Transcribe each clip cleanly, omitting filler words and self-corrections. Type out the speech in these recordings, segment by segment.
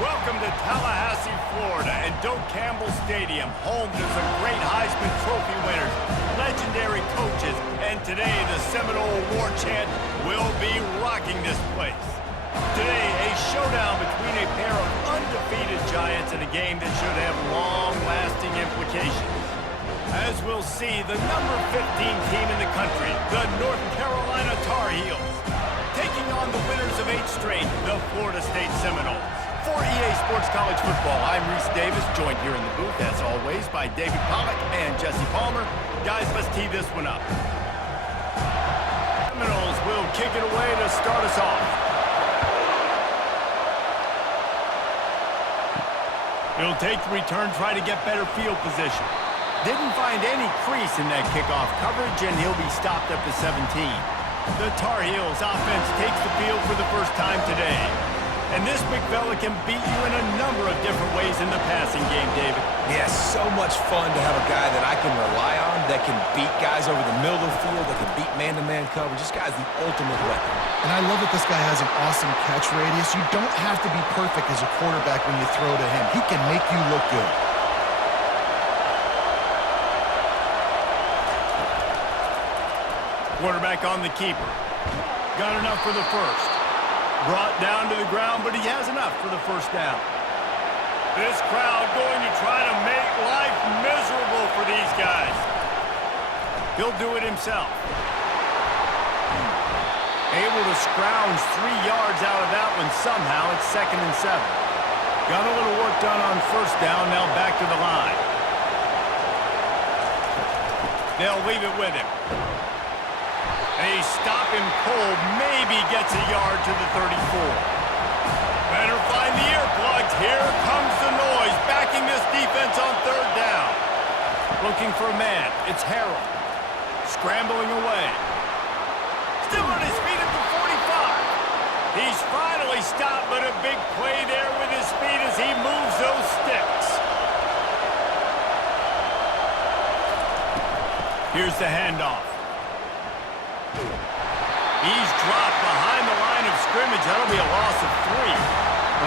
Welcome to Tallahassee, Florida, and Doak Campbell Stadium, home to some great Heisman Trophy winners, legendary coaches, and today the Seminole War Chant will be rocking this place. Today, a showdown between a pair of undefeated giants in a game that should have long-lasting implications. As we'll see, the number 15 team in the country, the North Carolina Tar Heels, taking on the winners of 8 straight, the Florida State Seminoles. For EA Sports College Football, I'm Reese Davis, joined here in the booth, as always, by David Pollack and Jesse Palmer. Guys, let's tee this one up. Seminoles will kick it away to start us off. He'll take the return, try to get better field position. Didn't find any crease in that kickoff coverage, and he'll be stopped up to 17. The Tar Heels offense takes the field for the first time today. And this big fella can beat you in a number of different ways in the passing game, David. Yeah, so much fun to have a guy that I can rely on, that can beat guys over the middle of the field, that can beat man-to-man coverage. This guy's the ultimate weapon. And I love that this guy has an awesome catch radius. You don't have to be perfect as a quarterback when you throw to him. He can make you look good. Quarterback on the keeper. Got enough for the first. Brought down to the ground, but he has enough for the first down. This crowd going to try to make life miserable for these guys. He'll do it himself. Able to scrounge 3 yards out of that one somehow. It's 2nd and 7. Got a little work done on first down, now back to the line. They'll leave it with him. They stop him cold, maybe gets a yard to the 34. Better find the earplugs. Here comes the noise, backing this defense on 3rd down. Looking for a man. It's Harold. Scrambling away. Still on his feet at the 45. He's finally stopped, but a big play there with his speed as he moves those sticks. Here's the handoff. He's dropped behind the line of scrimmage. That'll be a loss of 3.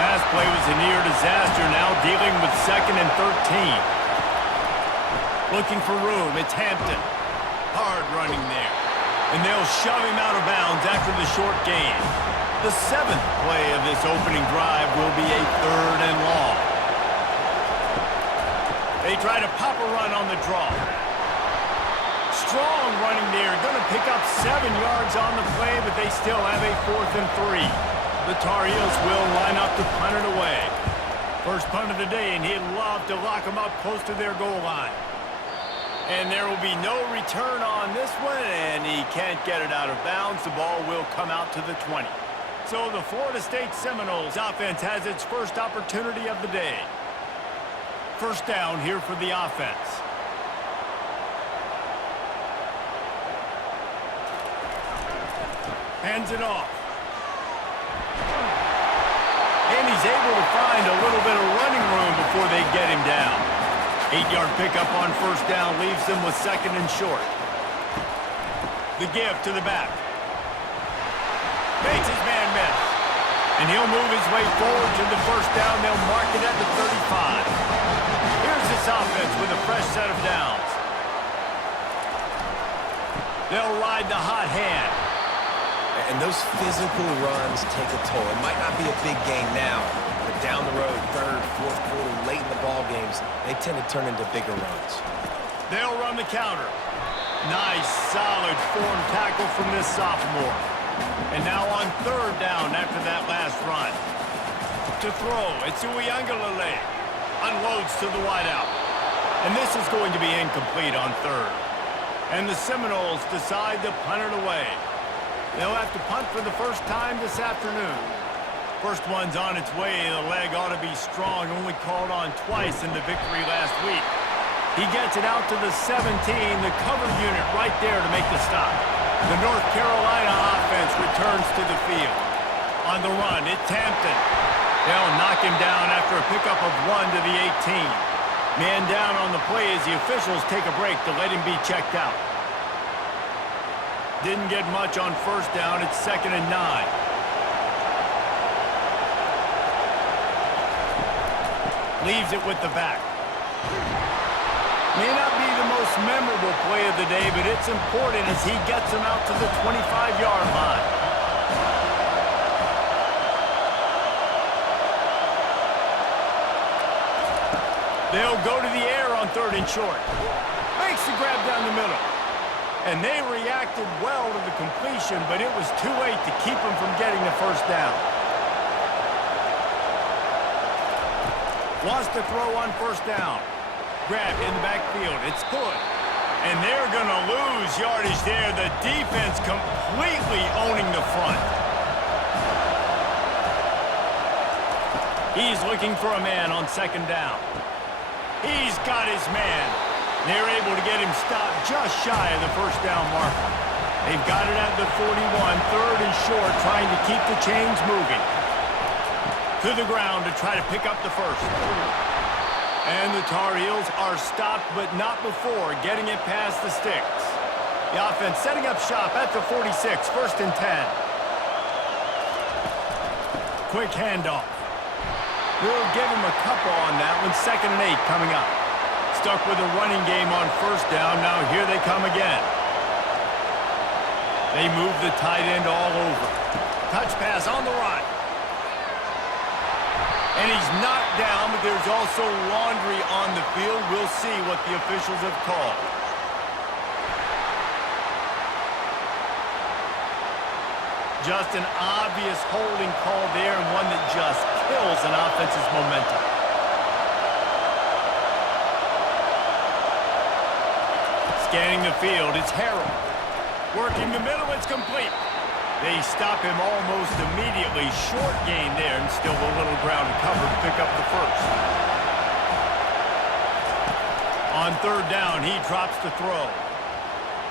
Last play was a near disaster, now dealing with 2nd and 13. Looking for room. It's Hampton. Hard running there. And they'll shove him out of bounds after the short gain. The 7th play of this opening drive will be a 3rd and long. They try to pop a run on the draw. Strong running there, going to pick up 7 yards on the play, but they still have a 4th and 3. The Tar Heels will line up to punt it away. First punt of the day, and he'd love to lock them up close to their goal line. And there will be no return on this one, and he can't get it out of bounds. The ball will come out to the 20. So the Florida State Seminoles offense has its first opportunity of the day. First down here for the offense. Hands it off. And he's able to find a little bit of running room before they get him down. 8-yard pickup on first down leaves them with 2nd and short. The give to the back. Makes his man miss. And he'll move his way forward to the first down. They'll mark it at the 35. Here's this offense with a fresh set of downs. They'll ride the hot hand. And those physical runs take a toll. It might not be a big gain now, but down the road, 3rd, 4th quarter, late in the ball games, they tend to turn into bigger runs. They'll run the counter. Nice, solid form tackle from this sophomore. And now on 3rd down after that last run. To throw, it's Uiagalelei. Unloads to the wideout. And this is going to be incomplete on 3rd. And the Seminoles decide to punt it away. They'll have to punt for the first time this afternoon. First one's on its way. The leg ought to be strong, only called on twice in the victory last week. He gets it out to the 17, the cover unit right there to make the stop. The North Carolina offense returns to the field. On the run, it's Hampton. They'll knock him down after a pickup of 1 to the 18. Man down on the play as the officials take a break to let him be checked out. Didn't get much on first down. It's 2nd and 9. Leaves it with the back. May not be the most memorable play of the day, but it's important as he gets him out to the 25-yard line. They'll go to the air on 3rd and short. Makes the grab down the middle. And they reacted well to the completion, but it was too late to keep them from getting the first down. Wants to throw on 1st down. Grabbed in the backfield. It's good. And they're going to lose yardage there. The defense completely owning the front. He's looking for a man on 2nd down. He's got his man. They're able to get him stopped just shy of the 1st down marker. They've got it at the 41, 3rd and short, trying to keep the chains moving. To the ground to try to pick up the first. And the Tar Heels are stopped, but not before getting it past the sticks. The offense setting up shop at the 46, 1st and 10. Quick handoff. We'll give him a couple on that one. 2nd and 8 coming up. Stuck with a running game on 1st down. Now here they come again. They move the tight end all over. Touch pass on the run. And he's knocked down, but there's also laundry on the field. We'll see what the officials have called. Just an obvious holding call there, and one that just kills an offense's momentum. Scanning the field, it's Harrell. Working the middle, it's complete. They stop him almost immediately. Short gain there, and still a little ground to cover to pick up the first. On 3rd down, he drops the throw.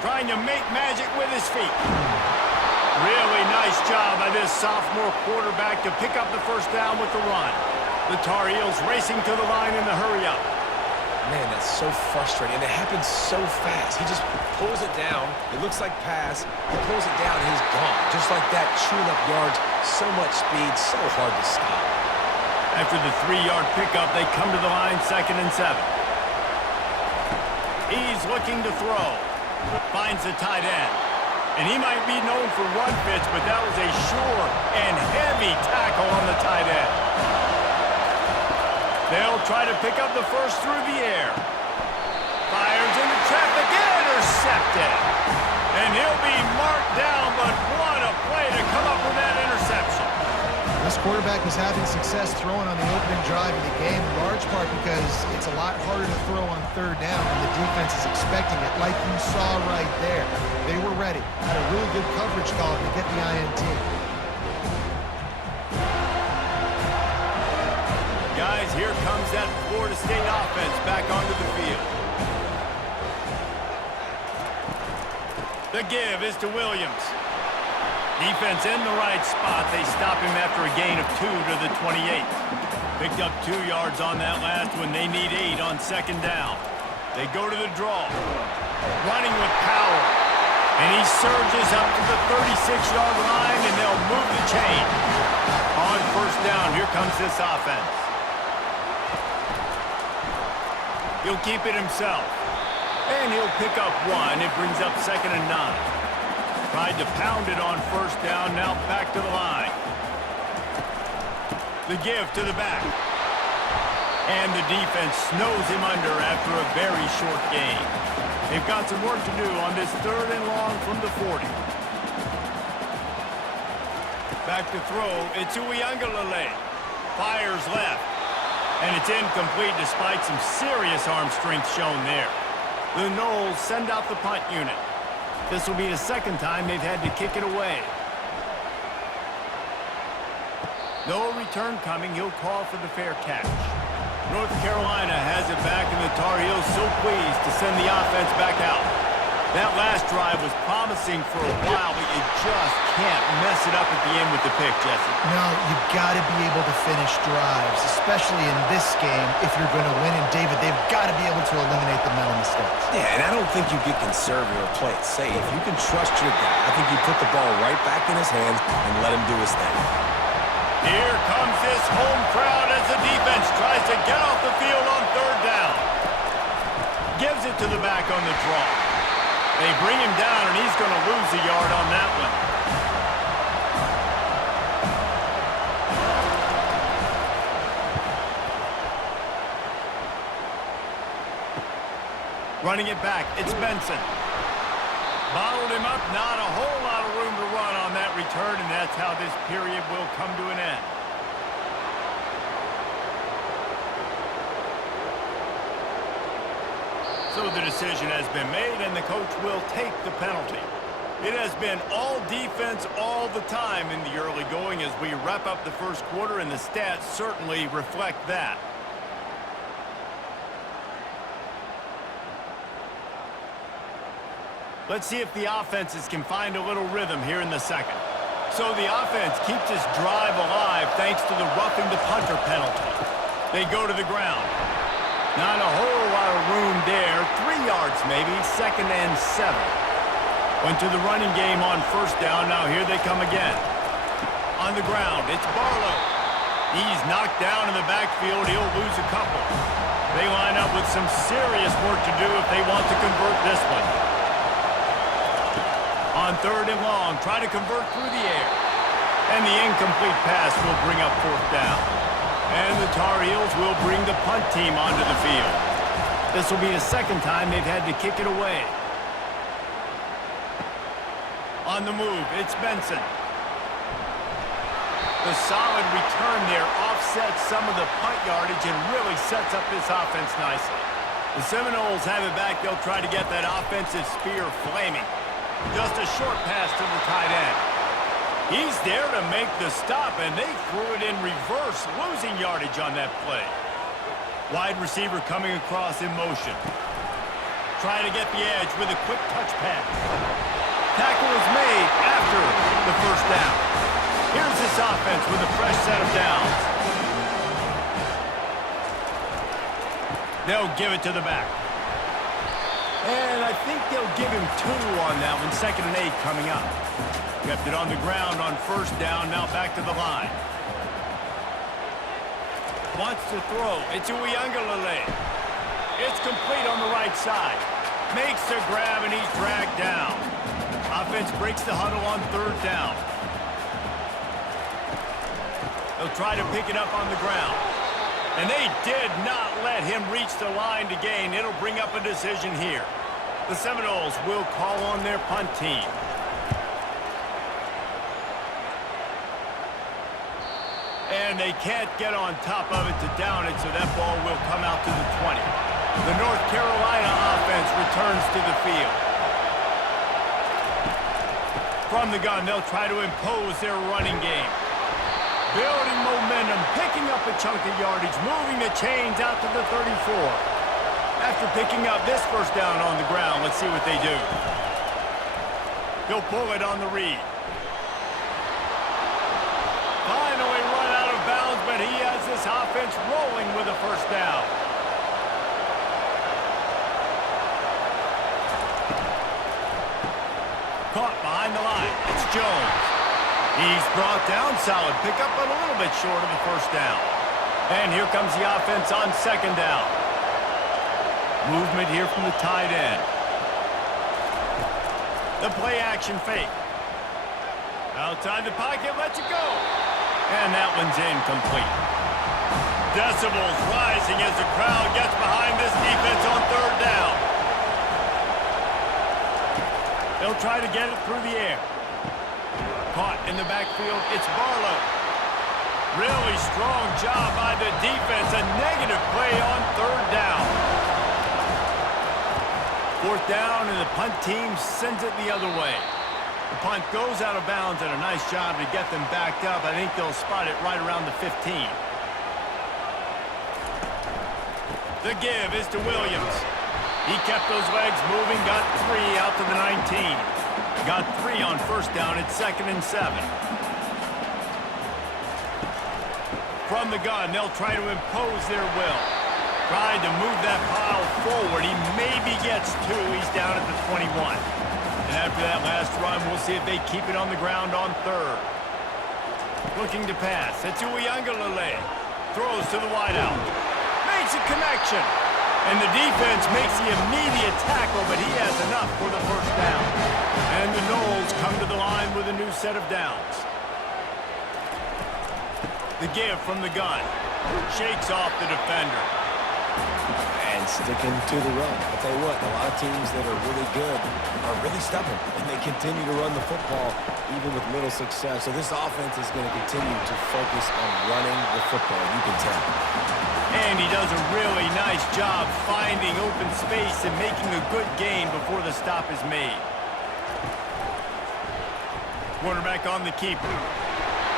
Trying to make magic with his feet. Really nice job by this sophomore quarterback to pick up the 1st down with the run. The Tar Heels racing to the line in the hurry-up. Man, that's so frustrating, and it happens so fast. He just pulls it down. It looks like pass. He pulls it down, and he's gone. Just like that, chewing up yards. So much speed, so hard to stop. After the 3-yard pickup, they come to the line, 2nd and 7. He's looking to throw. Finds the tight end. And he might be known for run fits, but that was a sure and heavy tackle on the tight end. They'll try to pick up the first through the air. Fires into traffic, intercepted. And he'll be marked down, but what a play to come up with that interception. This quarterback is having success throwing on the opening drive of the game, in large part because it's a lot harder to throw on 3rd down, and the defense is expecting it, like you saw right there. They were ready. Had a really good coverage call to get the INT. Guys, here comes that Florida State offense back onto the field. The give is to Williams. Defense in the right spot. They stop him after a gain of 2 to the 28. Picked up 2 yards on that last one. They need 8 on 2nd down. They go to the draw. Running with power. And he surges up to the 36-yard line, and they'll move the chain. On 1st down, here comes this offense. He'll keep it himself. And he'll pick up 1. It brings up 2nd and 9. Tried to pound it on 1st down, now back to the line. The give to the back. And the defense snows him under after a very short gain. They've got some work to do on this 3rd and long from the 40. Back to throw, it's Uiagalelei. Fires left. And it's incomplete despite some serious arm strength shown there. The Noles send out the punt unit. This will be the 2nd time they've had to kick it away. No return coming. He'll call for the fair catch. North Carolina has it back, and the Tar Heels so pleased to send the offense back out. That last drive was promising for a while, but you just can't mess it up at the end with the pick, Jesse. No, you've got to be able to finish drives, especially in this game if you're going to win. And, David, they've got to be able to eliminate the mental mistakes. Yeah, and I don't think you get conservative or play it safe. You can trust your guy. I think you put the ball right back in his hands and let him do his thing. Here comes this home crowd as the defense tries to get off the on the draw. They bring him down, and he's going to lose a yard on that one. Running it back, it's Benson. Bottled him up, not a whole lot of room to run on that return, and that's how this period will come to an end. So the decision has been made, and the coach will take the penalty. It has been all defense all the time in the early going as we wrap up the first quarter, and the stats certainly reflect that. Let's see if the offenses can find a little rhythm here in the second. So the offense keeps this drive alive thanks to the roughing the punter penalty. They go to the ground. Not a whole lot of room there. 3 yards maybe, 2nd and 7. Went to the running game on first down. Now here they come again. On the ground, it's Barlow. He's knocked down in the backfield. He'll lose a couple. They line up with some serious work to do if they want to convert this one. On 3rd and long, try to convert through the air. And the incomplete pass will bring up 4th down. And the Tar Heels will bring the punt team onto the field. This will be the 2nd time they've had to kick it away. On the move, it's Benson. The solid return there offsets some of the punt yardage and really sets up this offense nicely. The Seminoles have it back. They'll try to get that offensive spear flaming. Just a short pass to the tight end. He's there to make the stop, and they threw it in reverse, losing yardage on that play. Wide receiver coming across in motion. Trying to get the edge with a quick touch pass. Tackle is made after the first down. Here's this offense with a fresh set of downs. They'll give it to the back. And I think they'll give him 2 on that one. 2nd and 8 coming up. Kept it on the ground on first down. Now back to the line. Wants to throw. It's Uyunglele. It's complete on the right side. Makes a grab, and he's dragged down. Offense breaks the huddle on 3rd down. They'll try to pick it up on the ground. And they did not let him reach the line to gain. It'll bring up a decision here. The Seminoles will call on their punt team. And they can't get on top of it to down it, so that ball will come out to the 20. The North Carolina offense returns to the field. From the gun, they'll try to impose their running game. Building momentum, picking up a chunk of yardage, moving the chains out to the 34. After picking up this first down on the ground, let's see what they do. He'll pull it on the read. Finally run out of bounds, but he has this offense rolling with a first down. Caught behind the line. It's Jones. He's brought down, solid pickup, but a little bit short of the first down. And here comes the offense on 2nd down. Movement here from the tight end. The play action fake. Outside the pocket, lets it go. And that one's incomplete. Decibels rising as the crowd gets behind this defense on 3rd down. They'll try to get it through the air. Caught in the backfield, it's Barlow. Really strong job by the defense. A negative play on 3rd down. 4th down, and the punt team sends it the other way. The punt goes out of bounds, and a nice job to get them backed up. I think they'll spot it right around the 15. The give is to Williams. He kept those legs moving, got 3 out to the 19. Got 3 on first down. It's 2nd and 7. From the gun, they'll try to impose their will. Tried to move that pile forward. He maybe gets 2. He's down at the 21. And after that last run, we'll see if they keep it on the ground on 3rd. Looking to pass. It's Uyunglele. Throws to the wideout. Makes a connection. And the defense makes the immediate tackle, but he has enough for the first down. And the Noles come to the line with a new set of downs. The give from the gun. Shakes off the defender. And sticking to the run. I'll tell you what, a lot of teams that are really good are really stubborn, and they continue to run the football even with little success. So this offense is going to continue to focus on running the football. You can tell. And he does a really nice job finding open space and making a good gain before the stop is made. Quarterback on the keeper.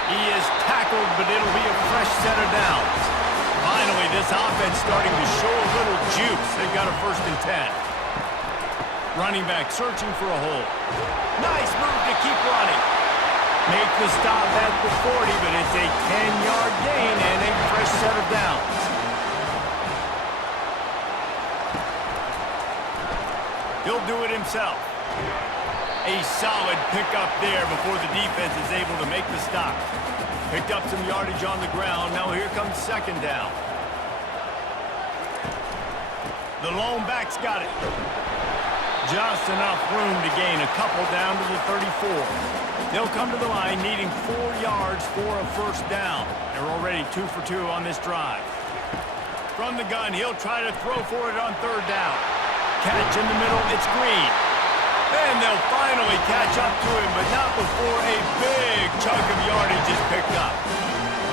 He is tackled, but it'll be a fresh set of downs. Finally, this offense starting to show a little juice. They've got a 1st and 10. Running back searching for a hole. Nice move to keep running. Make the stop at the 40, but it's a 10-yard gain and a fresh set of downs. He'll do it himself. A solid pickup there before the defense is able to make the stop. Picked up some yardage on the ground. Now here comes 2nd down. The lone back's got it. Just enough room to gain a couple down to the 34. They'll come to the line needing 4 yards for a 1st down. They're already 2 for 2 on this drive. From the gun, he'll try to throw for it on 3rd down. Catch in the middle, it's Green. And they'll finally catch up to him, but not before a big chunk of yardage is picked up.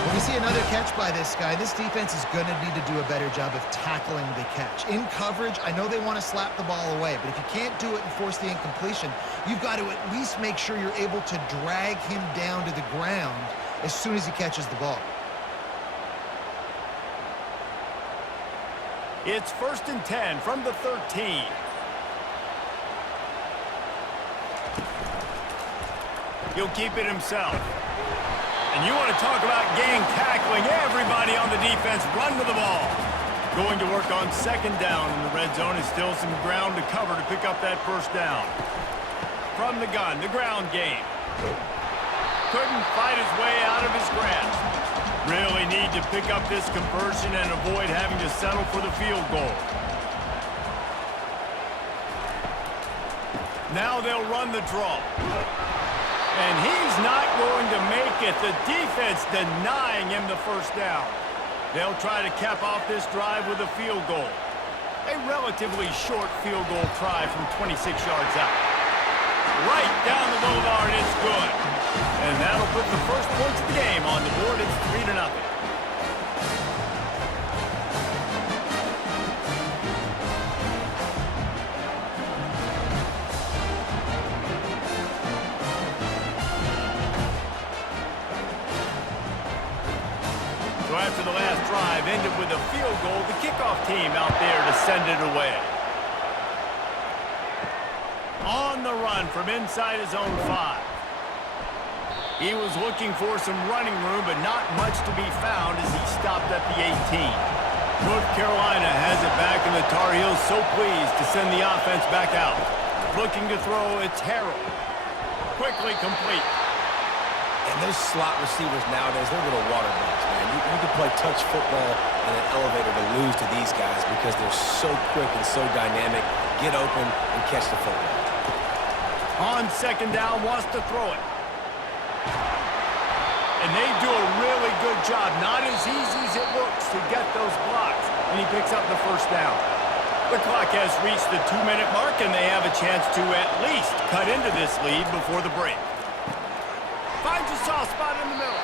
When we see another catch by this guy, this defense is going to need to do a better job of tackling the catch. In coverage, I know they want to slap the ball away, but if you can't do it and force the incompletion, you've got to at least make sure you're able to drag him down to the ground as soon as he catches the ball. It's 1st and 10 from the 13. He'll keep it himself. And you want to talk about gang tackling. Everybody on the defense run to the ball. Going to work on 2nd down in the red zone. Is still some ground to cover to pick up that 1st down. From the gun, the ground game. Couldn't fight his way out of his grasp. Really need to pick up this conversion and avoid having to settle for the field goal. Now they'll run the draw. And he's not going to make it. The defense denying him the 1st down. They'll try to cap off this drive with a field goal. A relatively short field goal try from 26 yards out. Right down the boulevard, it's good. And that'll put the first points of the game on the board. It's 3-0. So after the last drive ended with a field goal, the kickoff team out there to send it away. On the run from inside his own 5. He was looking for some running room, but not much to be found as he stopped at the 18. North Carolina has it back, and the Tar Heels so pleased to send the offense back out. Looking to throw, it's Harrell. Quickly complete. And those slot receivers nowadays, they're little water bugs, man. You can play touch football in an elevator to lose to these guys because they're so quick and so dynamic. Get open and catch the football. On 2nd down, wants to throw it. And they do a really good job, not as easy as it looks, to get those blocks. And he picks up the 1st down. The clock has reached the 2-minute mark, and they have a chance to at least cut into this lead before the break. Finds a soft spot in the middle.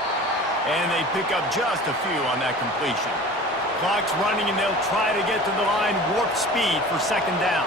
And they pick up just a few on that completion. Clock's running, and they'll try to get to the line warp speed for 2nd down.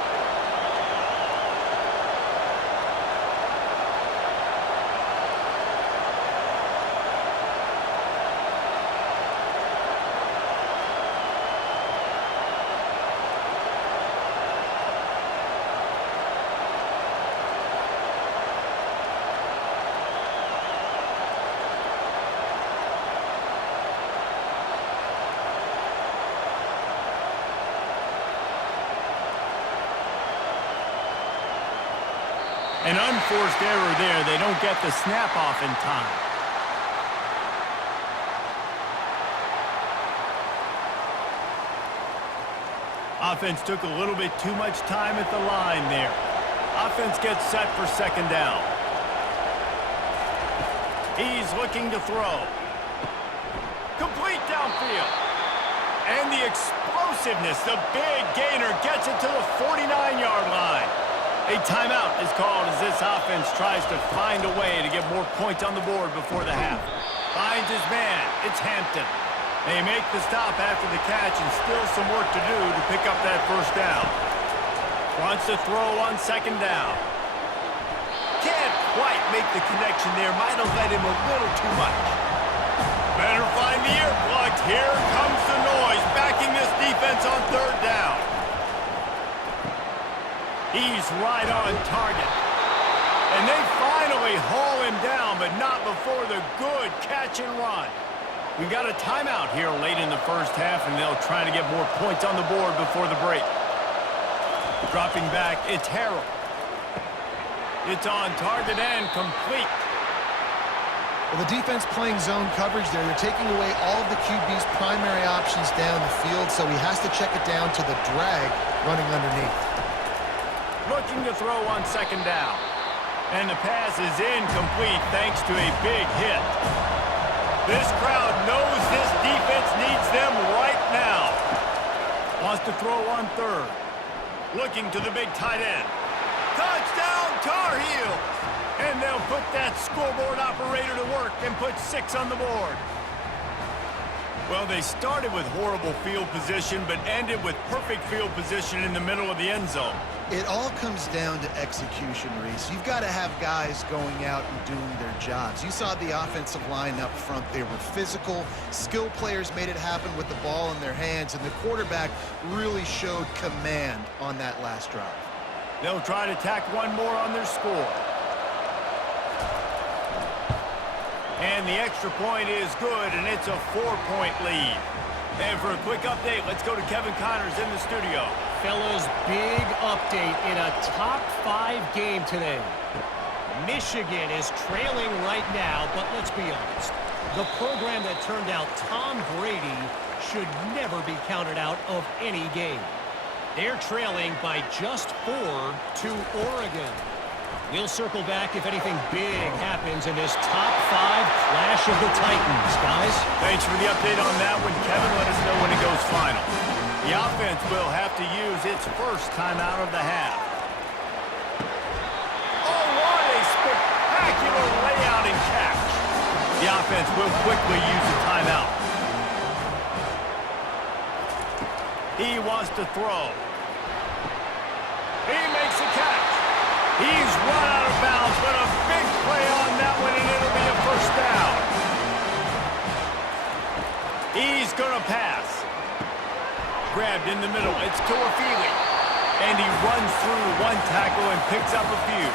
An unforced error there. They don't get the snap off in time. Offense took a little bit too much time at the line there. Offense gets set for second down. He's looking to throw. Complete downfield. And the explosiveness, the big gainer gets it to the 49-yard line. A timeout is called as this offense tries to find a way to get more points on the board before the half. Finds his man. It's Hampton. They make the stop after the catch and still some work to do to pick up that first down. Wants to throw on second down. Can't quite make the connection there. Might have led him a little too much. Better find the earplugs. Here comes the noise, backing this defense on third down. He's right on target. And they finally haul him down, but not before the good catch and run. We've got a timeout here late in the first half, and they'll try to get more points on the board before the break. Dropping back, it's Harrell. It's on target and complete. Well, the defense playing zone coverage there. They're taking away all of the QB's primary options down the field, so he has to check it down to the drag running underneath. Looking to throw on second down. And the pass is incomplete thanks to a big hit. This crowd knows this defense needs them right now. Wants to throw on third. Looking to the big tight end. Touchdown, Tar Heels! And they'll put that scoreboard operator to work and put 6 on the board. Well, they started with horrible field position, but ended with perfect field position in the middle of the end zone. It all comes down to execution, Reese. You've got to have guys going out and doing their jobs. You saw the offensive line up front. They were physical. Skill players made it happen with the ball in their hands, and the quarterback really showed command on that last drive. They'll try to tack one more on their score. And the extra point is good, and it's a 4-point lead. And for a quick update, let's go to Kevin Connors in the studio. Fellas, big update in a top 5 game today. Michigan is trailing right now, but let's be honest. The program that turned out Tom Brady should never be counted out of any game. They're trailing by just 4 to Oregon. We'll circle back if anything big happens in this top 5 clash of the Titans, guys. Thanks for the update on that one, Kevin. Let us know when it goes final. The offense will have to use its first timeout of the half. Oh, what a spectacular layout and catch. The offense will quickly use the timeout. He wants to throw. He makes a catch. He's run out of bounds, but a big play on that one, and it'll be a first down. He's going to pass. Grabbed in the middle. It's Toafili. And he runs through one tackle and picks up a few.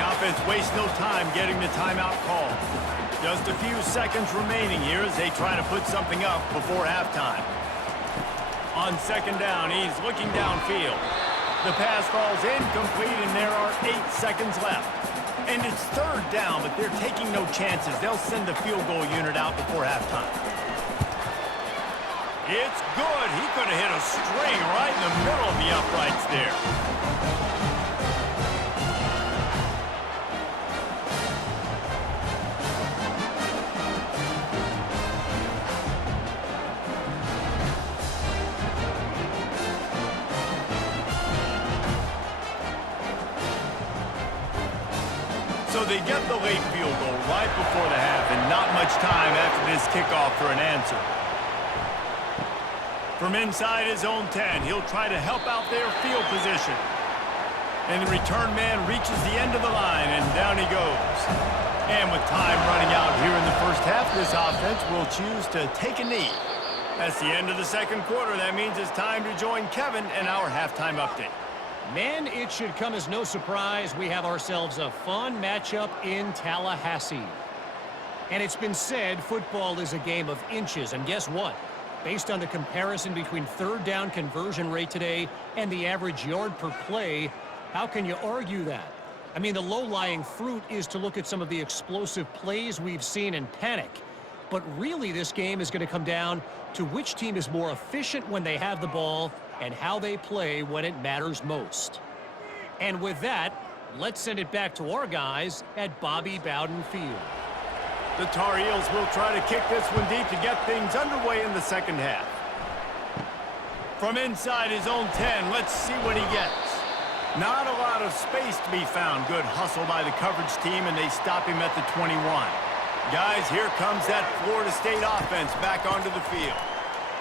The offense wastes no time getting the timeout called. Just a few seconds remaining here as they try to put something up before halftime. On second down, he's looking downfield. The pass falls incomplete, and there are 8 seconds left. And it's third down, but they're taking no chances. They'll send the field goal unit out before halftime. It's good. He could have hit a string right in the middle of the uprights there. So they get the late field goal right before the half, and not much time after this kickoff for an answer. From inside his own 10, he'll try to help out their field position. And the return man reaches the end of the line, and down he goes. And with time running out here in the first half, this offense will choose to take a knee. That's the end of the second quarter. That means it's time to join Kevin in our halftime update. Men, it should come as no surprise we have ourselves a fun matchup in Tallahassee. And it's been said football is a game of inches, and guess what? Based on the comparison between third down conversion rate today and the average yard per play, how can you argue that? I mean, the low-lying fruit is to look at some of the explosive plays we've seen and panic. But really, this game is going to come down to which team is more efficient when they have the ball and how they play when it matters most. And with that, let's send it back to our guys at Bobby Bowden Field. The Tar Heels will try to kick this one deep to get things underway in the second half. From inside his own 10, let's see what he gets. Not a lot of space to be found. Good hustle by the coverage team, and they stop him at the 21. Guys, here comes that Florida State offense back onto the field.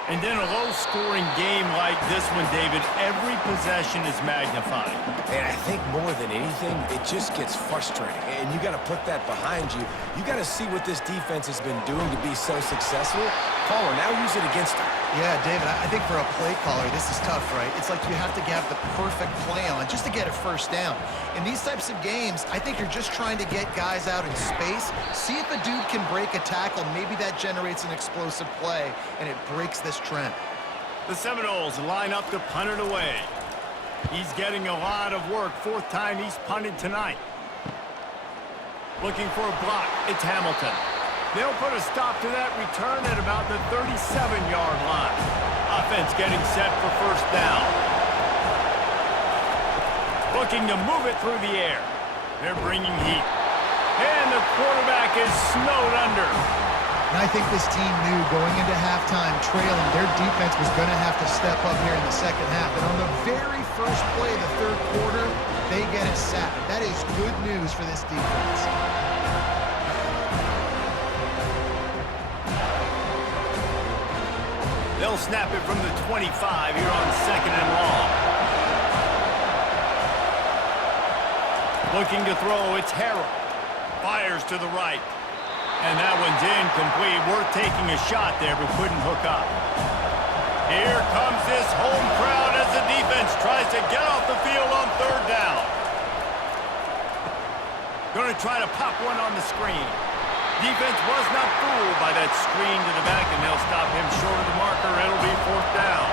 And in a low-scoring game like this one, David, every possession is magnified. And I think more than anything, it just gets frustrating. And you got to put that behind you. You got to see what this defense has been doing to be so successful. Caller, now use it against them. Yeah, David, I think for a play caller, this is tough, right? It's like you have to have the perfect play on just to get a first down. In these types of games, I think you're just trying to get guys out in space, see if a dude can break a tackle. Maybe that generates an explosive play, and it breaks this trend. The Seminoles line up to punt it away. He's getting a lot of work. Fourth time he's punted tonight. Looking for a block. It's Hamilton. They'll put a stop to that return at about the 37-yard line. Offense getting set for first down. Looking to move it through the air. They're bringing heat. And the quarterback is snowed under. And I think this team knew going into halftime trailing, their defense was going to have to step up here in the second half. And on the very first play of the third quarter, they get a sack. That is good news for this defense. They'll snap it from the 25 here on second and long. Looking to throw, it's Harrell. Fires to the right. And that one's incomplete. Worth taking a shot there, but couldn't hook up. Here comes this home crowd as the defense tries to get off the field on third down. Going to try to pop one on the screen. Defense was not fooled by that screen to the back, and they'll stop him short of the marker. It'll be fourth down.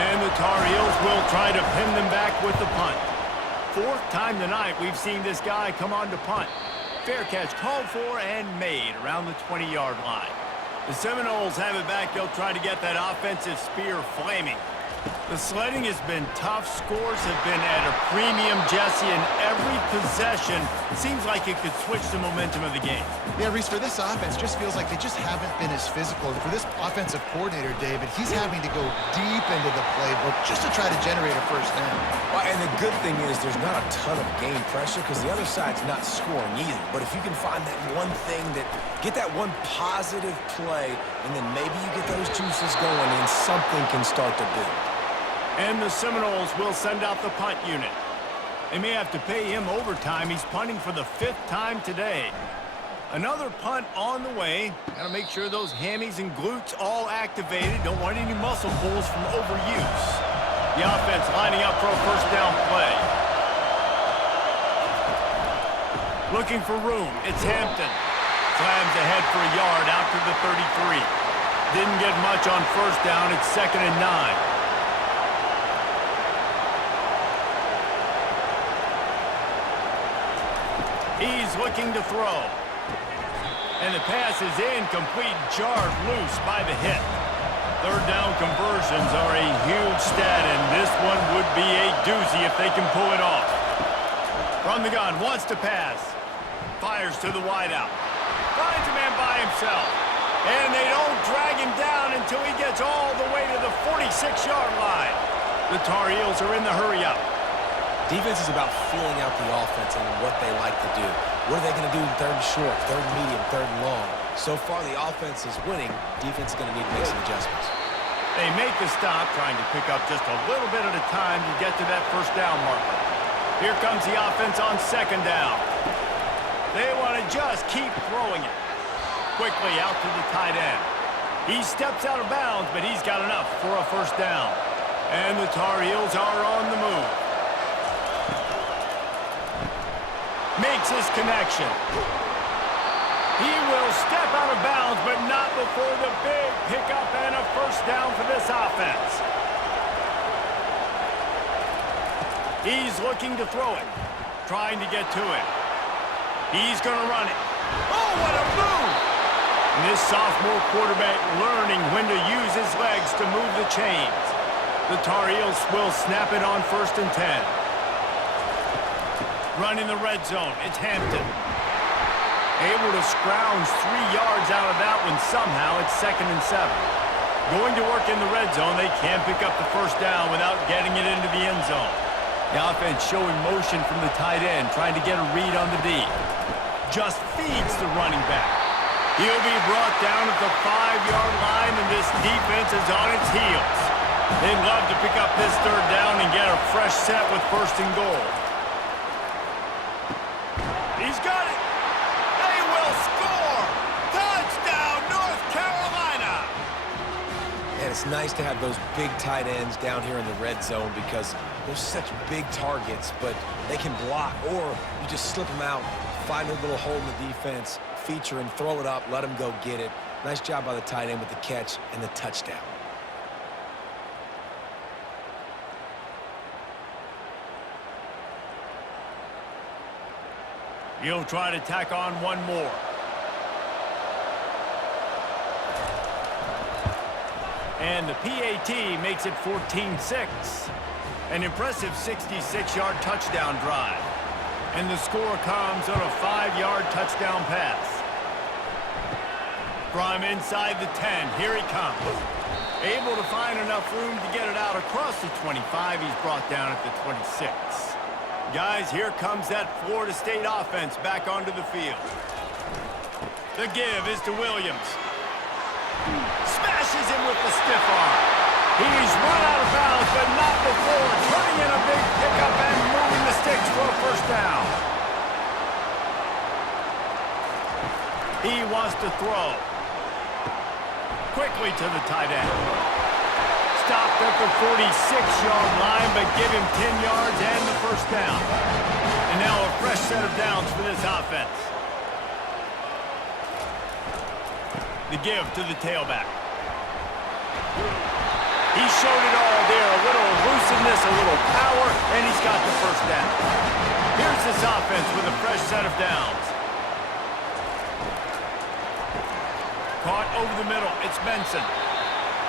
And the Tar Heels will try to pin them back with the punt. Fourth time tonight we've seen this guy come on to punt. Fair catch called for and made around the 20-yard line. The Seminoles have it back. They'll try to get that offensive spear flaming. The sledding has been tough. Scores have been at a premium, Jesse, and every possession seems like it could switch the momentum of the game. Yeah, Reese, for this offense, just feels like they just haven't been as physical. And for this offensive coordinator, David, he's having to go deep into the playbook just to try to generate a first down. Well, and the good thing is there's not a ton of game pressure because the other side's not scoring either. But if you can find that one thing get that one positive play, and then maybe you get those juices going and something can start to build. And the Seminoles will send out the punt unit. They may have to pay him overtime. He's punting for the fifth time today. Another punt on the way. Got to make sure those hammies and glutes all activated. Don't want any muscle pulls from overuse. The offense lining up for a first down play. Looking for room. It's Hampton. Slams ahead for a yard out to the 33. Didn't get much on first down. It's 2nd and 9. He's looking to throw. And the pass is incomplete, jarred loose by the hit. Third down conversions are a huge stat, and this one would be a doozy if they can pull it off. From the gun, wants to pass. Fires to the wideout. Finds a man by himself. And they don't drag him down until he gets all the way to the 46-yard line. The Tar Heels are in the hurry-up. Defense is about feeling out the offense and what they like to do. What are they going to do in third and short, third and medium, third and long? So far, the offense is winning. Defense is going to need to make some adjustments. They make the stop, trying to pick up just a little bit at a time to get to that first down marker. Here comes the offense on second down. They want to just keep throwing it. Quickly out to the tight end. He steps out of bounds, but he's got enough for a first down. And the Tar Heels are on the move. Makes his connection. He will step out of bounds, but not before the big pickup and a first down for this offense. He's looking to throw it, trying to get to it. He's going to run it. Oh, what a move! And this sophomore quarterback learning when to use his legs to move the chains. The Tar Heels will snap it on 1st and 10. Running the red zone, it's Hampton. Able to scrounge 3 yards out of that one somehow. It's 2nd and 7. Going to work in the red zone. They can't pick up the 1st down without getting it into the end zone. The offense showing motion from the tight end, trying to get a read on the D. Just feeds the running back. He'll be brought down at the 5-yard line, and this defense is on its heels. They'd love to pick up this 3rd down and get a fresh set with 1st and goal. He's got it. They will score. Touchdown, North Carolina. And it's nice to have those big tight ends down here in the red zone because they're such big targets, but they can block, or you just slip them out, find a little hole in the defense, feature and throw it up, let them go get it. Nice job by the tight end with the catch and the touchdown. He'll try to tack on one more. And the PAT makes it 14-6. An impressive 66-yard touchdown drive. And the score comes on a 5-yard touchdown pass. From inside the 10, here he comes. Able to find enough room to get it out across the 25. He's brought down at the 26. Guys, here comes that Florida State offense back onto the field. The give is to Williams. Smashes him with the stiff arm. He's run out of bounds, but not before turning in a big pickup and moving the sticks for a 1st down. He wants to throw. Quickly to the tight end. Stopped at the 46-yard line, but give him 10 yards and the 1st down. And now a fresh set of downs for this offense. The give to the tailback. He showed it all there. A little elusiveness, a little power, and he's got the 1st down. Here's this offense with a fresh set of downs. Caught over the middle. It's Benson.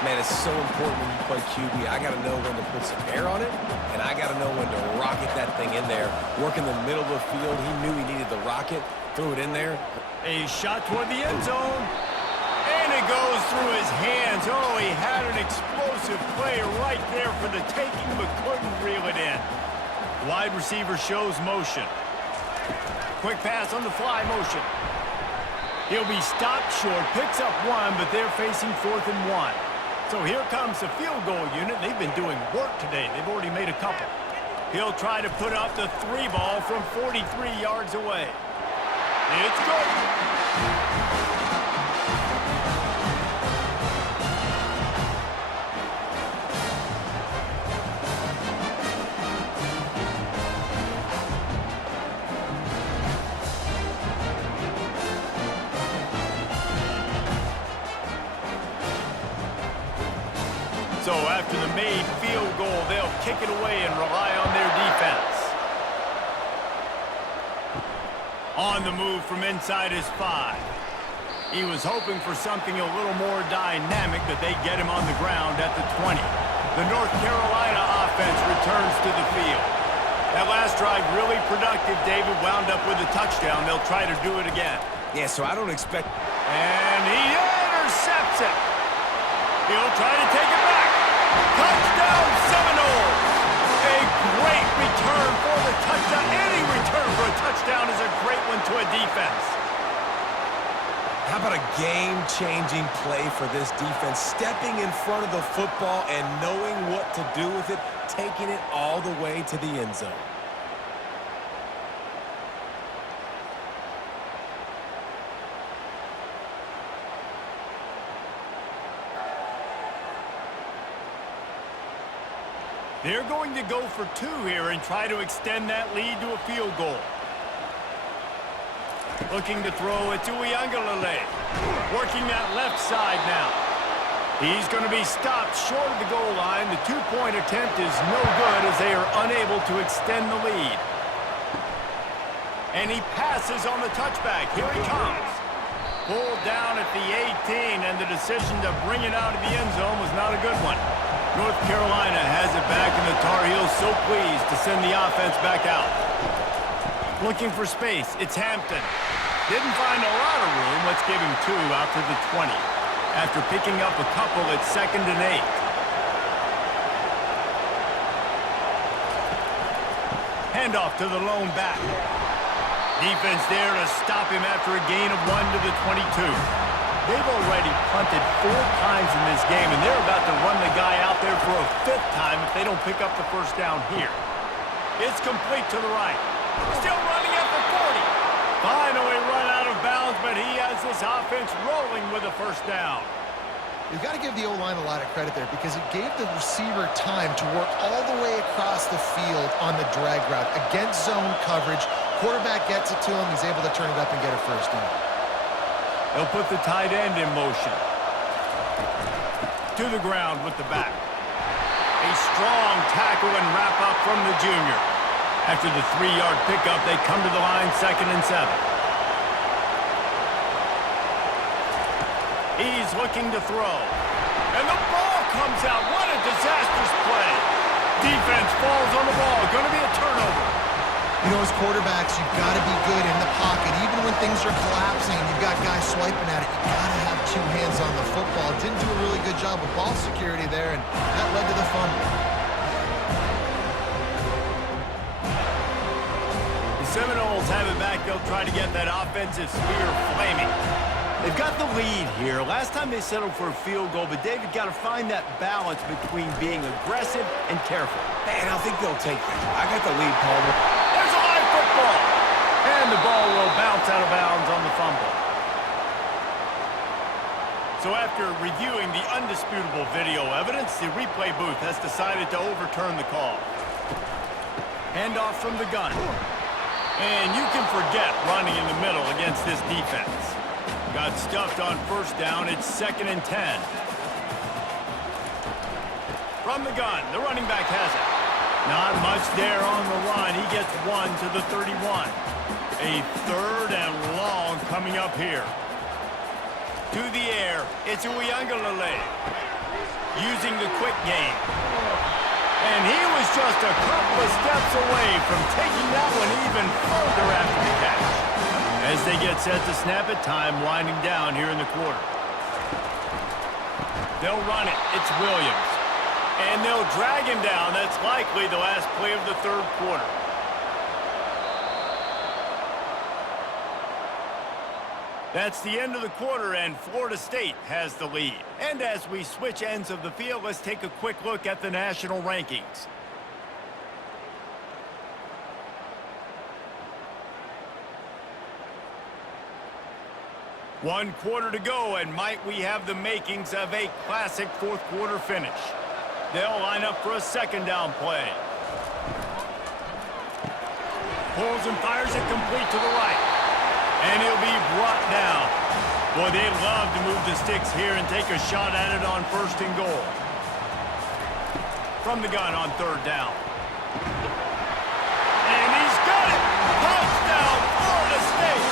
Man, it's so important when you play QB. I got to know when to put some air on it, and I got to know when to rocket that thing in there. Work in the middle of the field. He knew he needed the rocket. Threw it in there. A shot toward the end zone. And it goes through his hands. Oh, he had an explosive play right there for the taking, but couldn't reel it in. Wide receiver shows motion. Quick pass on the fly motion. He'll be stopped short, picks up 1, but they're facing 4th and 1. So here comes the field goal unit. They've been doing work today. They've already made a couple. He'll try to put up the 3 ball from 43 yards away. It's good. So after the made field goal, they'll kick it away and rely on their defense. On the move from inside his 5. He was hoping for something a little more dynamic, but they get him on the ground at the 20. The North Carolina offense returns to the field. That last drive really productive. David wound up with a touchdown. They'll try to do it again. Yeah, so I don't expect... And he intercepts it. He'll try to take it back. Touchdown, Seminoles! A great return for the touchdown. Any return for a touchdown is a great one to a defense. How about a game-changing play for this defense? Stepping in front of the football and knowing what to do with it, taking it all the way to the end zone. They're going to go for 2 here and try to extend that lead to a field goal. Looking to throw it to Uyangalele. Working that left side now. He's going to be stopped short of the goal line. The 2-point attempt is no good as they are unable to extend the lead. And he passes on the touchback. Here he comes. Pulled down at the 18, and the decision to bring it out of the end zone was not a good one. North Carolina has it back, and the Tar Heels so pleased to send the offense back out. Looking for space, it's Hampton. Didn't find a lot of room. Let's give him 2 out to the 20. After picking up a couple, it's 2nd and 8. Handoff to the lone back. Defense there to stop him after a gain of 1 to the 22. They've already punted 4 times in this game, and they're about to run the guy out there for a 5th time if they don't pick up the first down here. It's complete to the right. Still running at the 40. Finally run out of bounds, but he has this offense rolling with a first down. You've got to give the O-line a lot of credit there because it gave the receiver time to work all the way across the field on the drag route against zone coverage. Quarterback gets it to him. He's able to turn it up and get a first down. They'll put the tight end in motion. To the ground with the back. A strong tackle and wrap up from the junior. After the 3-yard pickup, they come to the line 2nd and 7. He's looking to throw. And the ball comes out. What a disastrous play. Defense falls on the ball. Going to be a turnover. You know, as quarterbacks, you've got to be good in the pocket. Even when things are collapsing and you've got guys swiping at it, you've got to have 2 hands on the football. Didn't do a really good job of ball security there, and that led to the fumble. The Seminoles have it back. They'll try to get that offensive spear flaming. They've got the lead here. Last time they settled for a field goal, but David got to find that balance between being aggressive and careful. Man, I think they'll take that. I got the lead, Palmer. There's a live football. And the ball will bounce out of bounds on the fumble. So after reviewing the undisputable video evidence, the replay booth has decided to overturn the call. Handoff from the gun. And you can forget running in the middle against this defense. Got stuffed on first down. It's 2nd and 10. From the gun, the running back has it. Not much there on the run. He gets 1 to the 31. A 3rd and long coming up here. To the air, it's Uiagalelei. Using the quick game. And he was just a couple of steps away from taking that one even further after the catch. As they get set to snap it, time winding down here in the quarter. They'll run it. It's Williams. And they'll drag him down. That's likely the last play of the 3rd quarter. That's the end of the quarter, and Florida State has the lead. And as we switch ends of the field, let's take a quick look at the national rankings. One quarter to go, and might we have the makings of a classic 4th quarter finish. They'll line up for a 2nd down play. Pulls and fires it complete to the right. And he'll be brought down. Boy, they'd love to move the sticks here and take a shot at it on 1st and goal. From the gun on 3rd down. And he's got it! Touchdown, Florida State!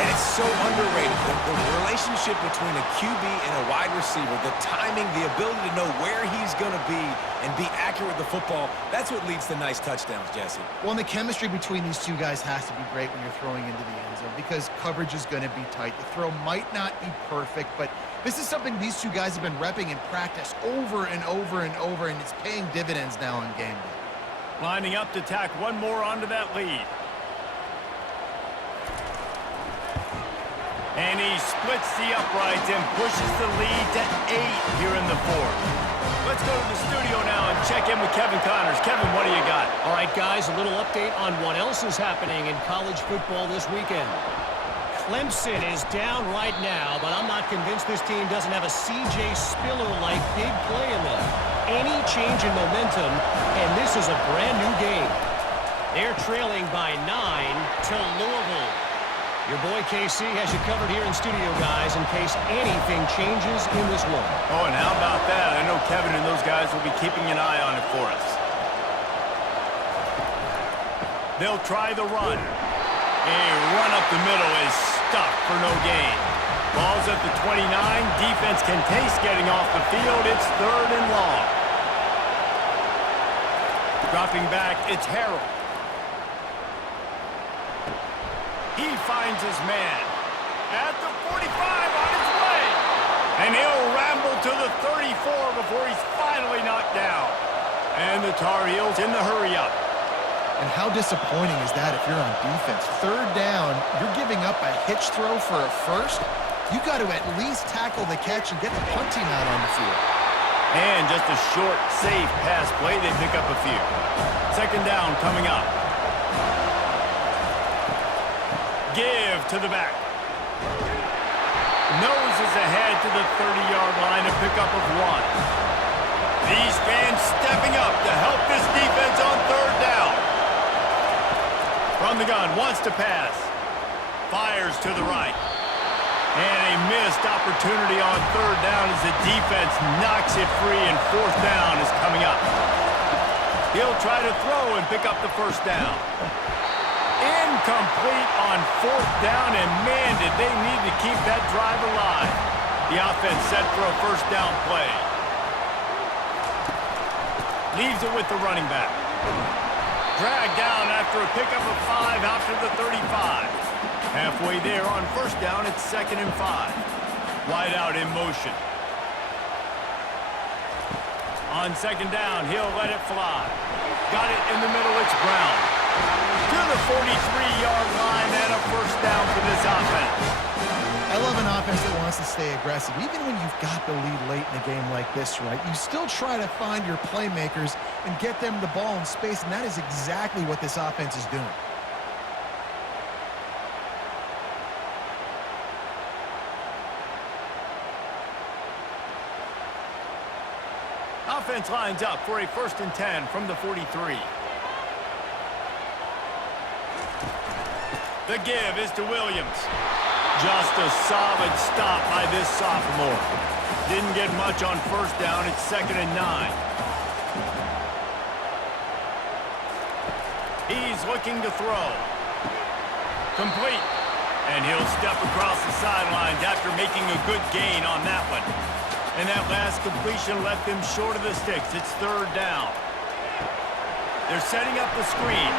And it's so underrated. The relationship between a QB and a wide receiver, the timing, the ability to know where he's going to be and be accurate with the football, that's what leads to nice touchdowns, Jesse. Well, and the chemistry between these 2 guys has to be great when you're throwing into the end zone because coverage is going to be tight. The throw might not be perfect, but this is something these 2 guys have been repping in practice over and over and over, and it's paying dividends now on game day. Lining up to tack one more onto that lead. And he splits the uprights and pushes the lead to 8 here in the 4th. Let's go to the studio now and check in with Kevin Connors. Kevin, what do you got? All right, guys, a little update on what else is happening in college football this weekend. Clemson is down right now, but I'm not convinced this team doesn't have a C.J. Spiller-like big play in them. Any change in momentum, and this is a brand-new game. They're trailing by 9 to Louisville. Your boy KC has you covered here in studio, guys, in case anything changes in this one. Oh, and how about that? I know Kevin and those guys will be keeping an eye on it for us. They'll try the run. A run up the middle is stuffed for no gain. Ball's at the 29. Defense can taste getting off the field. It's 3rd and long. Dropping back, it's Harrell. He finds his man at the 45 on his way. And he'll ramble to the 34 before he's finally knocked down. And the Tar Heels in the hurry-up. And how disappointing is that if you're on defense? 3rd down, you're giving up a hitch throw for a first. You got to at least tackle the catch and get the punt team out on the field. And just a short, safe pass play, they pick up a few. 2nd down coming up. Give to the back. Noses ahead to the 30-yard line, a pickup of 1. These fans stepping up to help this defense on 3rd down. From the gun, wants to pass. Fires to the right. And a missed opportunity on 3rd down as the defense knocks it free, and 4th down is coming up. He'll try to throw and pick up the 1st down. Incomplete on 4th down, and man, did they need to keep that drive alive. The offense set for a 1st down play. Leaves it with the running back. Dragged down after a pickup of 5 out to the 35. Halfway there on 1st down, it's 2nd and 5. Wide out in motion. On 2nd down, he'll let it fly. Got it in the middle, it's Brown. To the 43-yard line and a 1st down for this offense. I love an offense that wants to stay aggressive. Even when you've got the lead late in a game like this, right, you still try to find your playmakers and get them the ball in space, and that is exactly what this offense is doing. Offense lines up for a 1st and 10 from the 43. The give is to Williams. Just a solid stop by this sophomore. Didn't get much on 1st down. It's 2nd and 9. He's looking to throw. Complete. And he'll step across the sidelines after making a good gain on that one. And that last completion left them short of the sticks. It's 3rd down. They're setting up the screen.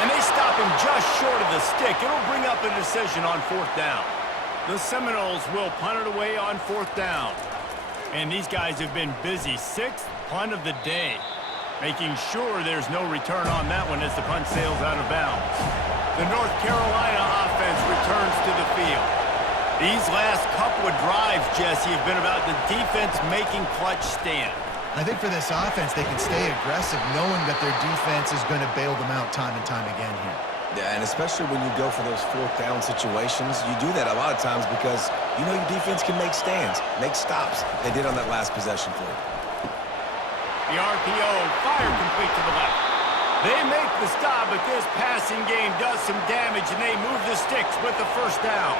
And they stop him just short of the stick. It'll bring up a decision on 4th down. The Seminoles will punt it away on 4th down. And these guys have been busy. 6th punt of the day. Making sure there's no return on that one as the punt sails out of bounds. The North Carolina offense returns to the field. These last couple of drives, Jesse, have been about the defense making clutch stand. I think for this offense, they can stay aggressive knowing that their defense is going to bail them out time and time again here. Yeah, and especially when you go for those 4th down situations, you do that a lot of times because you know your defense can make stands, make stops. They did on that last possession for you. The RPO, fire complete to the left. They make the stop, but this passing game does some damage, and they move the sticks with the 1st down.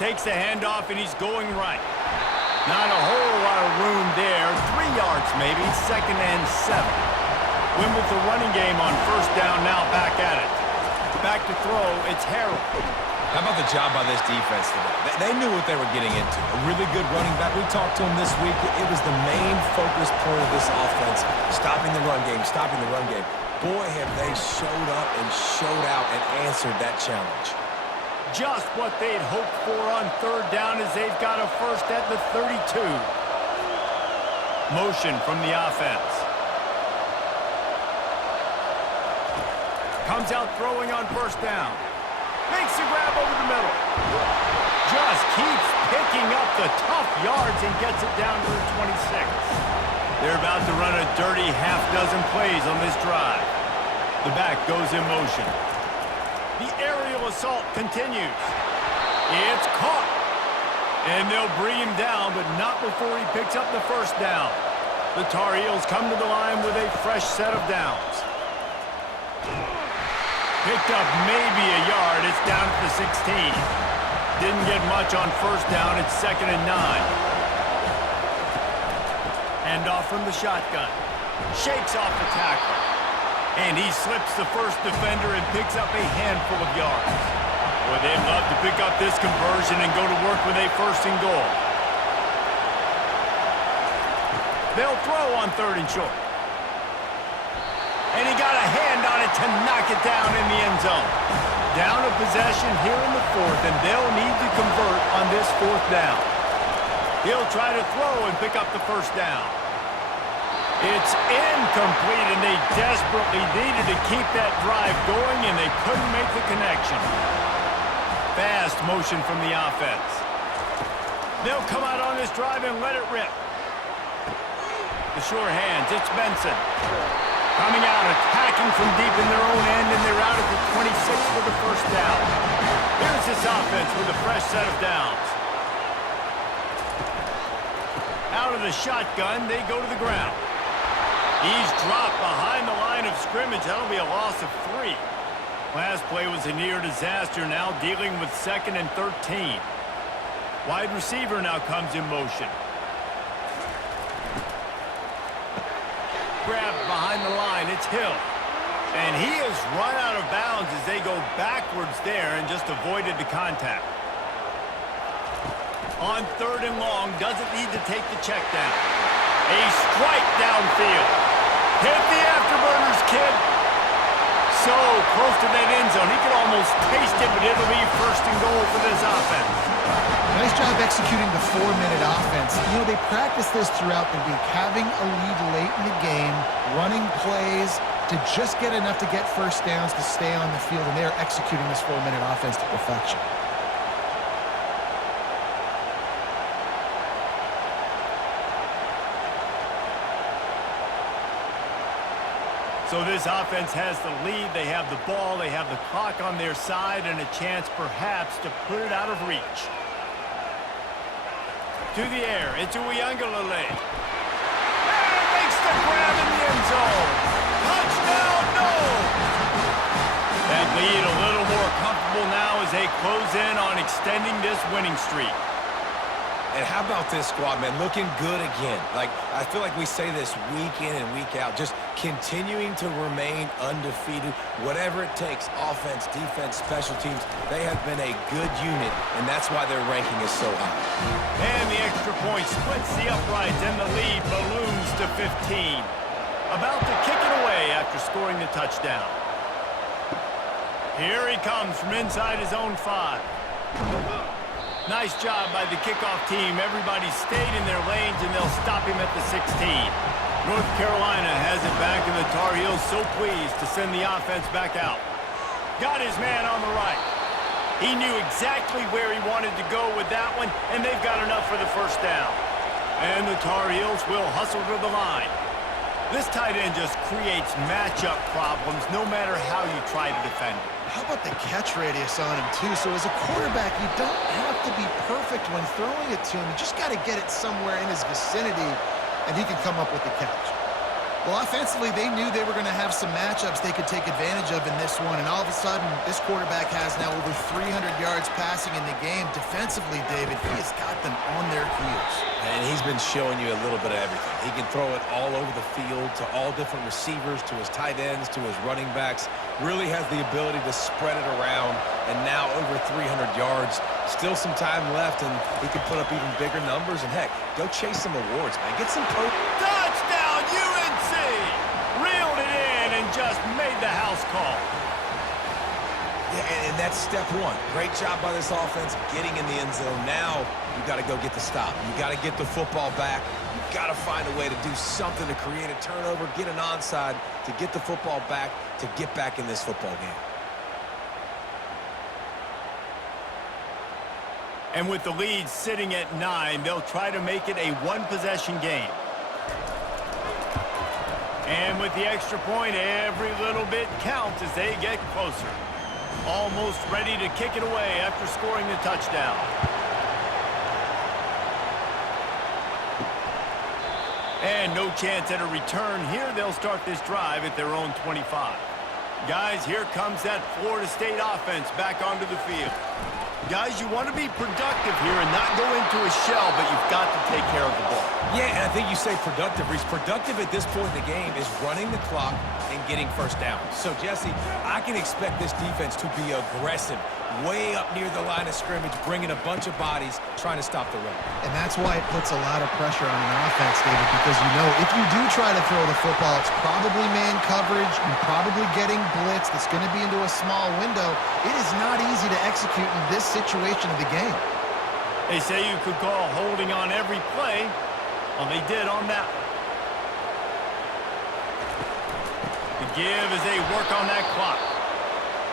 Takes the handoff, and he's going right. Not a whole lot of room there. 3 yards maybe, 2nd and 7. Win with the running game on 1st down, now back at it. Back to throw, it's Harrell. How about the job by this defense today? They knew what they were getting into. A really good running back. We talked to him this week. It was the main focus point of this offense, stopping the run game, stopping the run game. Boy, have they showed up and showed out and answered that challenge. Just what they'd hoped for on 3rd down as they've got a 1st at the 32. Motion from the offense. Comes out throwing on 1st down. Makes a grab over the middle. Just keeps picking up the tough yards and gets it down to the 26. They're about to run a dirty half-dozen plays on this drive. The back goes in motion. The aerial assault continues. It's caught. And they'll bring him down, but not before he picks up the 1st down. The Tar Heels come to the line with a fresh set of downs. Picked up maybe a yard. It's down at the 16. Didn't get much on 1st down. It's 2nd and 9. Hand off from the shotgun. Shakes off the tackle. And he slips the first defender and picks up a handful of yards. Boy, they'd love to pick up this conversion and go to work with a first and goal. They'll throw on 3rd and short. And he got a hand on it to knock it down in the end zone. Down a possession here in the 4th, and they'll need to convert on this 4th down. He'll try to throw and pick up the first down. It's incomplete, and they desperately needed to keep that drive going, and they couldn't make the connection. Fast motion from the offense. They'll come out on this drive and let it rip. The sure hands, it's Benson. Coming out, attacking from deep in their own end, and they're out at the 26 for the first down. Here's this offense with a fresh set of downs. Out of the shotgun, they go to the ground. He's dropped behind the line of scrimmage. That'll be a loss of 3. Last play was a near disaster, now dealing with 2nd and 13. Wide receiver now comes in motion. Grabbed behind the line, it's Hill. And he has run out of bounds as they go backwards there and just avoided the contact. On 3rd and long, doesn't need to take the check down. A strike downfield. Hit the afterburners, kid. So close to that end zone. He could almost taste it, but it'll be 1st and goal for this offense. Nice job executing the 4-minute offense. You know, they practice this throughout the week, having a lead late in the game, running plays to just get enough to get first downs to stay on the field, and they're executing this 4-minute offense to perfection. So this offense has the lead. They have the ball. They have the clock on their side and a chance perhaps to put it out of reach. To the air. It's Uiagalelei. And makes the grab in the end zone. Touchdown, no! That lead a little more comfortable now as they close in on extending this winning streak. And how about this squad, man? Looking good again. Like, I feel like we say this week in and week out. Just continuing to remain undefeated. Whatever it takes, offense, defense, special teams, they have been a good unit, and that's why their ranking is so high. And the extra point splits the uprights, and the lead balloons to 15. About to kick it away after scoring the touchdown. Here he comes from inside his own 5. Nice job by the kickoff team. Everybody stayed in their lanes, and they'll stop him at the 16. North Carolina has it back, and the Tar Heels so pleased to send the offense back out. Got his man on the right. He knew exactly where he wanted to go with that one, and they've got enough for the first down. And the Tar Heels will hustle to the line. This tight end just creates matchup problems no matter how you try to defend it. How about the catch radius on him, too? So as a quarterback, you don't have to be perfect when throwing it to him. You just got to get it somewhere in his vicinity, and he can come up with the catch. Well, offensively, they knew they were going to have some matchups they could take advantage of in this one, and all of a sudden, this quarterback has now over 300 yards passing in the game. Defensively, David, he has got them on their heels. And he's been showing you a little bit of everything. He can throw it all over the field to all different receivers, to his tight ends, to his running backs. Really has the ability to spread it around, and now over 300 yards. Still some time left, and he can put up even bigger numbers. And, heck, go chase some awards, man. Get some Touchdown, UNC! Reeled it in and just made the house call. Yeah, and that's step 1. Great job by this offense getting in the end zone. Now you got to go get the stop. You got to get the football back. You got to find a way to do something to create a turnover, get an onside, to get the football back, to get back in this football game. And with the lead sitting at 9, they'll try to make it a one-possession game. And with the extra point, every little bit counts as they get closer. Almost ready to kick it away after scoring the touchdown. And no chance at a return here. They'll start this drive at their own 25. Guys, here comes that Florida State offense back onto the field. Guys, you want to be productive here and not go into a shell, but you've got to take care of the ball. Yeah, and I think you say productive, Reese. Productive at this point in the game is running the clock and getting first down. So, Jesse, I can expect this defense to be aggressive, way up near the line of scrimmage, bringing a bunch of bodies, trying to stop the run. And that's why it puts a lot of pressure on an offense, David, because you know if you do try to throw the football, it's probably man coverage, you're probably getting blitz that's going to be into a small window. It is not easy to execute in this situation of the game. They say you could call holding on every play. Well, they did on that one. The give as they work on that clock.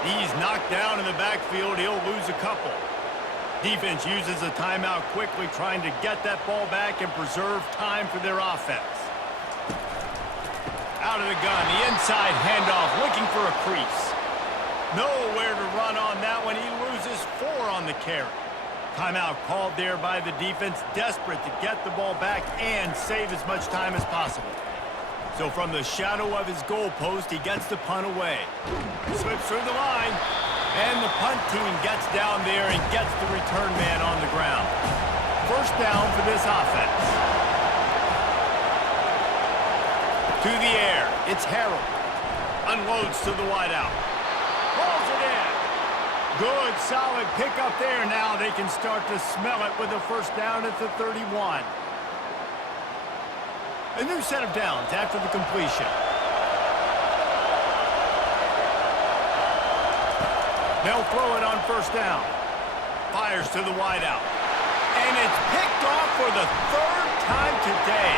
He's knocked down in the backfield. He'll lose a couple. Defense uses a timeout quickly, trying to get that ball back and preserve time for their offense. Out of the gun, the inside handoff, looking for a crease. Nowhere to run on that one. He loses 4 on the carry. Timeout called there by the defense, desperate to get the ball back and save as much time as possible. So from the shadow of his goal post, he gets the punt away. Slips through the line, and the punt team gets down there and gets the return man on the ground. First down for this offense. To the air, it's Harold. Unloads to the wideout. Pulls it in. Good, solid pickup there. Now they can start to smell it with a first down at the 31. A new set of downs after the completion. They'll throw it on first down. Fires to the wideout. And it's picked off for the 3rd time today.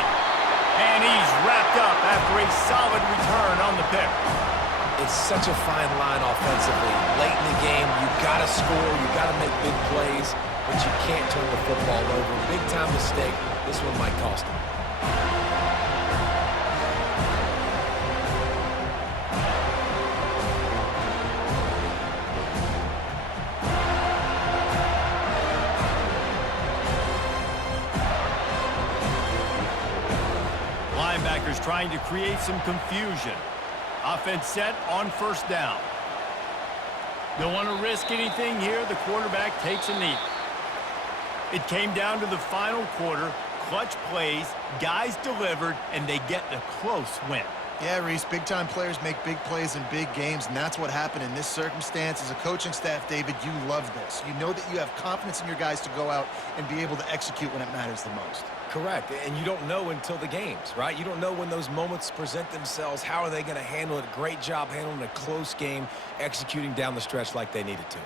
And he's wrapped up after a solid return on the pick. It's such a fine line offensively. Late in the game, you've got to score, you've got to make big plays, but you can't turn the football over. Big-time mistake. This one might cost him. Linebackers trying to create some confusion. Offense set on first down. Don't want to risk anything here. The quarterback takes a knee. It came down to the final quarter. Clutch plays, guys delivered, and they get a close win. Yeah, Reese, big-time players make big plays in big games, and that's what happened in this circumstance. As a coaching staff, David, you love this. You know that you have confidence in your guys to go out and be able to execute when it matters the most. Correct, and you don't know until the games, right? You don't know when those moments present themselves. How are they going to handle it? Great job handling a close game, executing down the stretch like they needed to.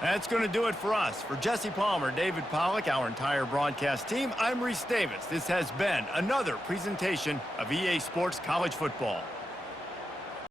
That's going to do it for us. For Jesse Palmer, David Pollack, our entire broadcast team, I'm Reese Davis. This has been another presentation of EA Sports College Football.